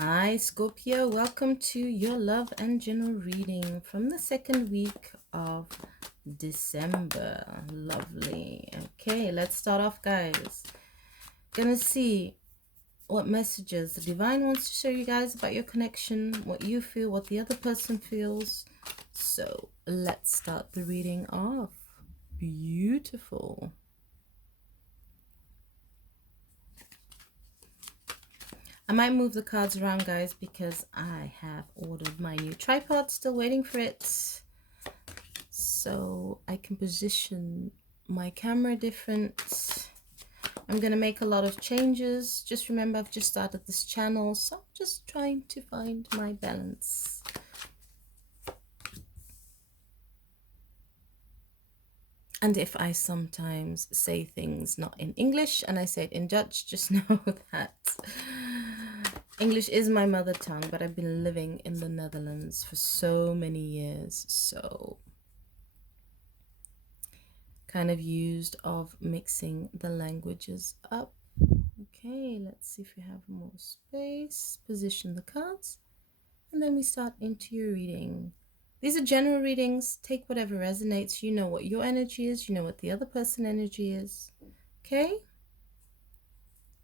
Hi, Scorpio. Welcome to your love and general reading from the second week of December. Lovely. Okay, let's start off, guys. Gonna see what messages the divine wants to show you guys about your connection, what you feel, what the other person feels. So let's start the reading off. Beautiful. I might move the cards around, guys, because I have ordered my new tripod. Still waiting for it, so I can position my camera different. I'm gonna make a lot of changes. Just remember, I've just started this channel, so I'm just trying to find my balance. And if I sometimes say things not in English and I say it in Dutch, just know that English is my mother tongue, but I've been living in the Netherlands for so many years, so kind of used of mixing the languages up. Okay, let's see if we have more space. Position the cards, and then we start into your reading. These are general readings. Take whatever resonates. You know what your energy is. You know what the other person's energy is. Okay?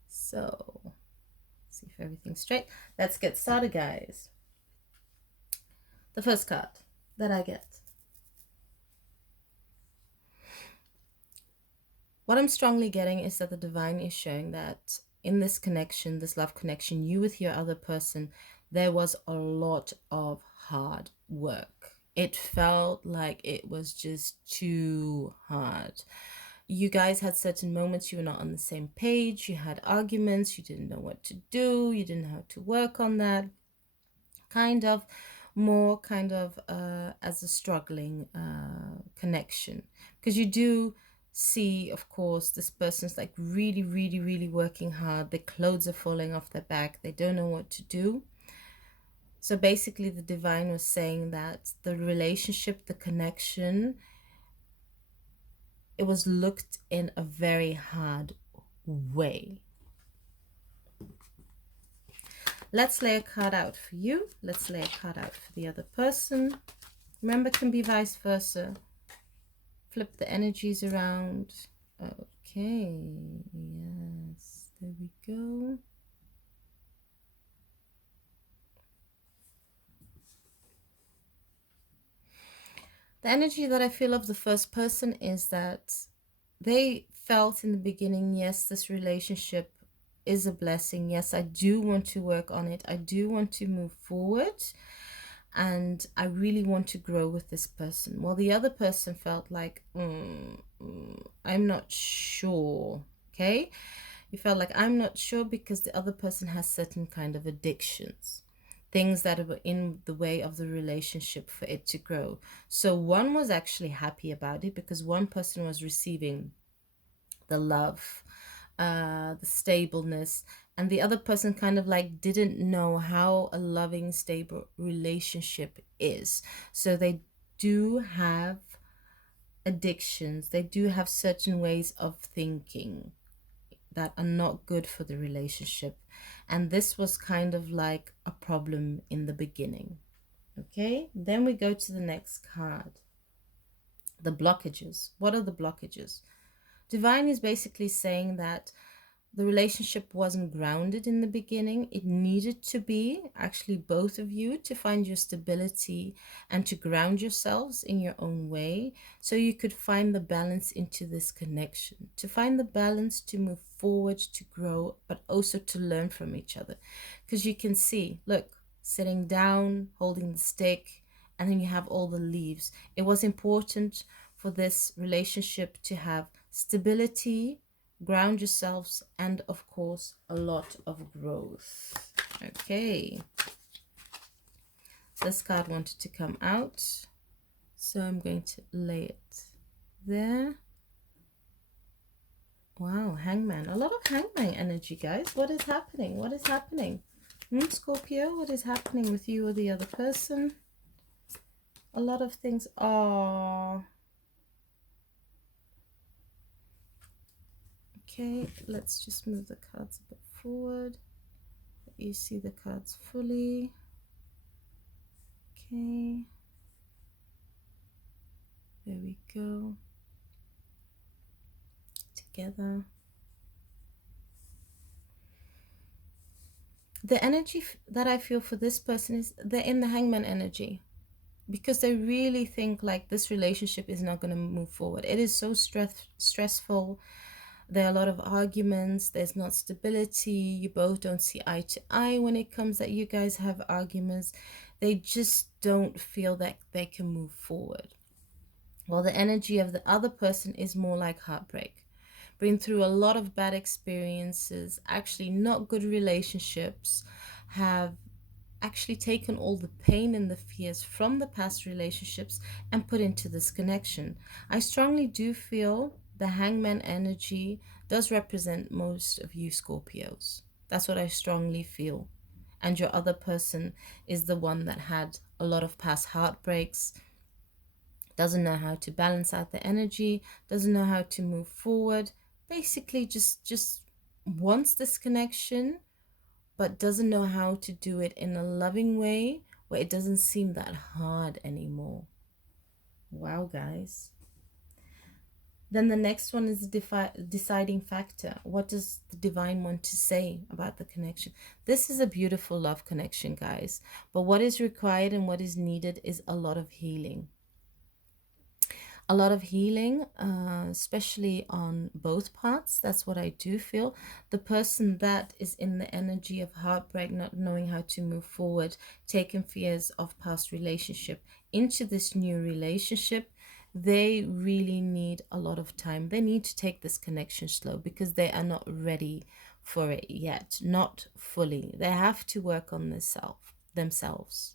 So, see if everything's straight. Let's get started, guys. The first card that I get. What I'm strongly getting is that the divine is showing that in this connection, this love connection, you with your other person, there was a lot of hard work. It felt like it was just too hard. You guys had certain moments you were not on the same page. You had arguments. You didn't know what to do. You didn't know how to work on that. Kind of more as a struggling connection, because you do see, of course, this person's like really working hard. Their clothes are falling off their back. They don't know what to do. So basically the divine was saying that the relationship, the connection, it was looked in a very hard way. Let's lay a card out for you. Let's lay a card out for the other person. Remember, it can be vice versa. Flip the energies around. Okay, yes, there we go. The energy that I feel of the first person is that they felt in the beginning, yes, this relationship is a blessing. Yes, I do want to work on it. I do want to move forward. And I really want to grow with this person. While the other person felt like, I'm not sure, okay? You felt like, I'm not sure, because the other person has certain kind of addictions, things that were in the way of the relationship for it to grow. So one was actually happy about it because one person was receiving the love, the stableness, and the other person kind of like didn't know how a loving, stable relationship is. So they do have addictions. They do have certain ways of thinking that are not good for the relationship. And this was kind of like a problem in the beginning. Okay, then we go to the next card. The blockages. What are the blockages? Divine is basically saying that the relationship wasn't grounded in the beginning. It needed to be, actually, both of you, to find your stability and to ground yourselves in your own way, so you could find the balance into this connection, to find the balance to move forward, to grow, but also to learn from each other. Because you can see, look, sitting down, holding the stick, and then you have all the leaves. It was important for this relationship to have stability, ground yourselves, and of course a lot of growth. Okay, this card wanted to come out, so I'm going to lay it there. Wow, hangman. A lot of hangman energy, guys. What is happening? What is happening? Scorpio, what is happening with you or the other person? A lot of things are... Okay, let's just move the cards a bit forward. let you see the cards fully. Okay. There we go. Together. The energy that I feel for this person is they're in the hangman energy, because they really think like this relationship is not going to move forward. It is so stressful. There are a lot of arguments. There's not stability. You both don't see eye to eye when it comes that you guys have arguments. They just don't feel that they can move forward. Well, the energy of the other person is more like heartbreak. Been through a lot of bad experiences, actually not good relationships, have actually taken all the pain and the fears from the past relationships and put into this connection. I strongly do feel the hangman energy does represent most of you Scorpios. That's what I strongly feel. And your other person is the one that had a lot of past heartbreaks, doesn't know how to balance out the energy, doesn't know how to move forward, basically just wants this connection but doesn't know how to do it in a loving way where it doesn't seem that hard anymore. Wow, guys. Then the next one is the deciding factor. What does the divine want to say about the connection? This is a beautiful love connection, guys. But what is required and what is needed is a lot of healing. A lot of healing, especially on both parts. That's what I do feel. The person that is in the energy of heartbreak, not knowing how to move forward, taking fears of past relationship into this new relationship, they really need a lot of time. They need to take this connection slow because they are not ready for it yet, not fully. They have to work on themselves,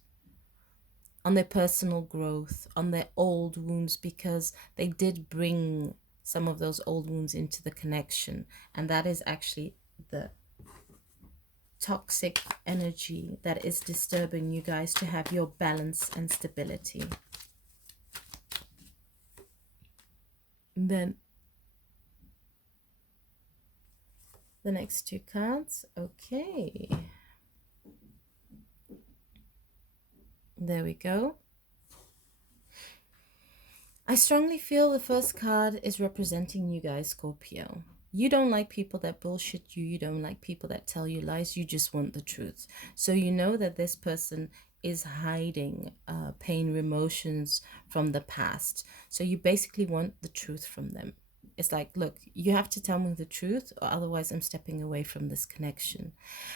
on their personal growth, on their old wounds, because they did bring some of those old wounds into the connection. And that is actually the toxic energy that is disturbing you guys to have your balance and stability. And then the next two cards. Okay. There we go. I strongly feel the first card is representing you guys, Scorpio. You don't like people that bullshit you. You don't like people that tell you lies. You just want the truth. So you know that this person is hiding pain, emotions from the past. So you basically want the truth from them. It's like, look, you have to tell me the truth or otherwise I'm stepping away from this connection.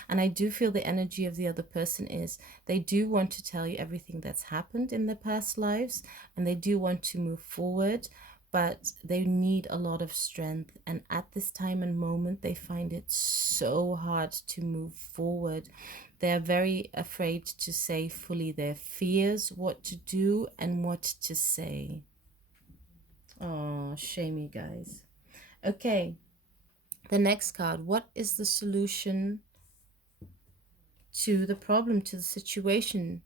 And I do feel the energy of the other person is they do want to tell you everything that's happened in their past lives and they do want to move forward, but they need a lot of strength. And at this time and moment, they find it so hard to move forward. They're very afraid to say fully their fears, what to do and what to say. Oh, shame, you guys. Okay, the next card. What is the solution to the problem, to the situation?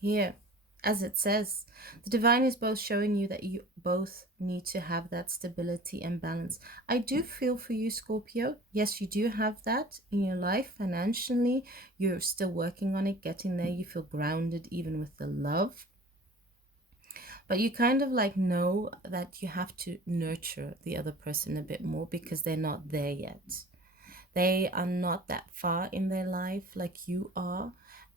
Here, as it says, the divine is both showing you that you both need to have that stability and balance. I do feel for you, Scorpio. Yes, you do have that in your life financially. You're still working on it, getting there. You feel grounded even with the love. But you kind of like know that you have to nurture the other person a bit more because they're not there yet. They are not that far in their life like you are,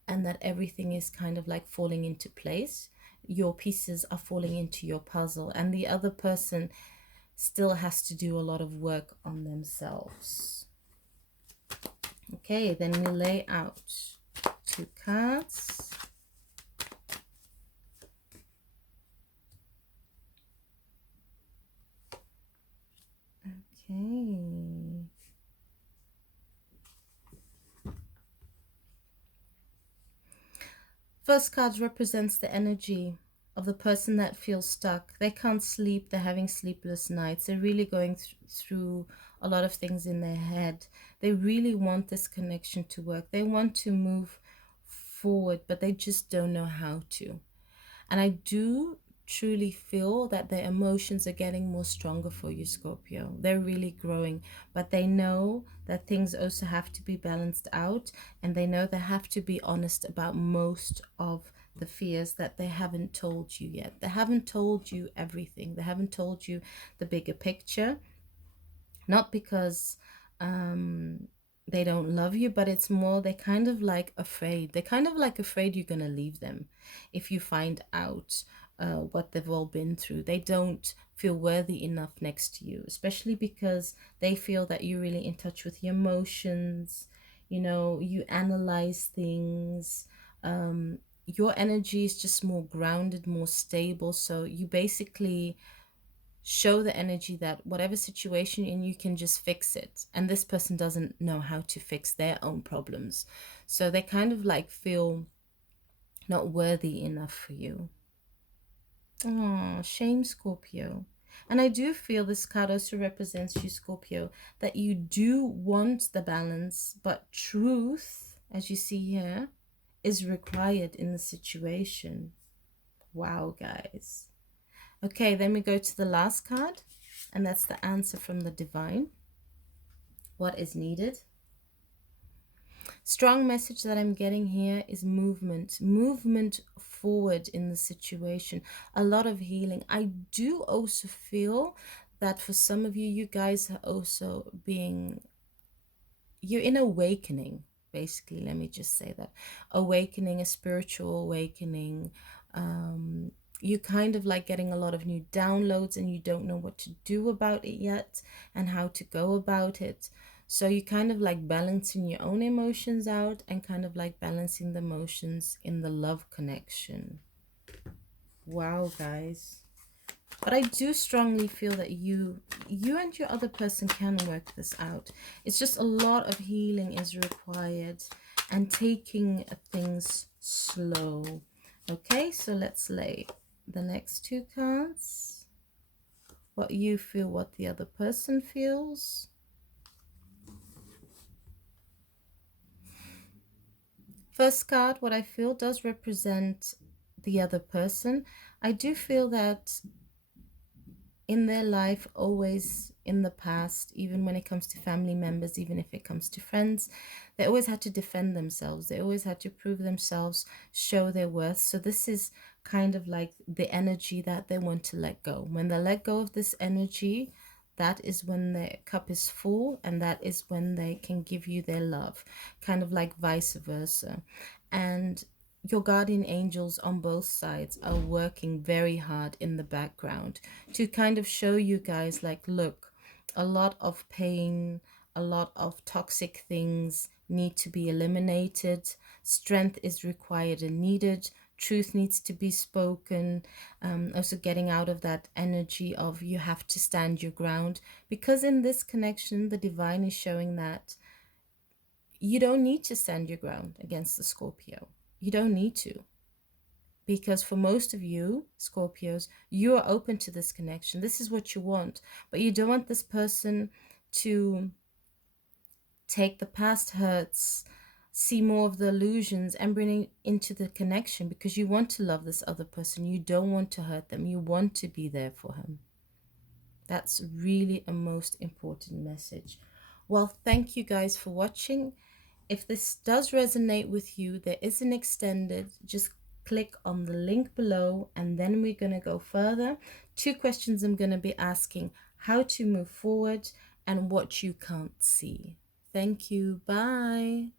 and that everything is kind of like falling into place. Your pieces are falling into your puzzle, and the other person still has to do a lot of work on themselves. Okay, then we lay out two cards. Okay. First card represents the energy of the person that feels stuck. They can't sleep. They're having sleepless nights. They're really going through a lot of things in their head. They really want this connection to work. They want to move forward, but they just don't know how to. And I do truly feel that their emotions are getting more stronger for you, Scorpio. They're really growing, but they know that things also have to be balanced out, and they know they have to be honest about most of the fears that they haven't told you yet. They haven't told you everything. They haven't told you the bigger picture, not because um they don't love you, but it's more they're kind of like afraid. They're kind of like afraid you're going to leave them if you find out what they've all been through. They don't feel worthy enough next to you, especially because they feel that you're really in touch with your emotions. You know, you analyze things. Your energy is just more grounded, more stable. So you basically show the energy that whatever situation you're in, you can just fix it. And this person doesn't know how to fix their own problems. So they kind of like feel not worthy enough for you. Oh, shame, Scorpio. And I do feel this card also represents you, Scorpio, that you do want the balance, but truth, as you see here, is required in the situation. Wow, guys. Okay, then we go to the last card, and that's the answer from the divine. What is needed? Strong message that I'm getting here is movement forward in the situation, a lot of healing. I do also feel that for some of you, you guys are also being, you're in awakening, basically. Let me just say that. Awakening, a spiritual awakening. You kind of like getting a lot of new downloads and you don't know what to do about it yet and how to go about it. So you kind of like balancing your own emotions out and kind of like balancing the emotions in the love connection. Wow, guys. But I do strongly feel that you and your other person can work this out. It's just a lot of healing is required and taking things slow. Okay, so let's lay the next two cards. What you feel, what the other person feels. First card, what I feel does represent the other person. I do feel that in their life, always in the past, even when it comes to family members, even if it comes to friends, they always had to defend themselves. They always had to prove themselves, show their worth. So this is kind of like the energy that they want to let go. When they let go of this energy, that is when their cup is full, and that is when they can give you their love, kind of like vice versa. And your guardian angels on both sides are working very hard in the background to kind of show you guys, like, look, a lot of pain, a lot of toxic things need to be eliminated. Strength is required and needed. Truth needs to be spoken. Also getting out of that energy of you have to stand your ground, because in this connection the divine is showing that you don't need to stand your ground against the Scorpio. You don't need to. Because for most of you, Scorpios, you are open to this connection. This is what you want. But you don't want this person to take the past hurts, see more of the illusions, and bring it into the connection, because you want to love this other person. You don't want to hurt them. You want to be there for him. That's really a most important message. Well, thank you guys for watching. If this does resonate with you, there is an extended. Just click on the link below, and then we're going to go further. 2 questions I'm going to be asking: how to move forward and what you can't see. Thank you. Bye.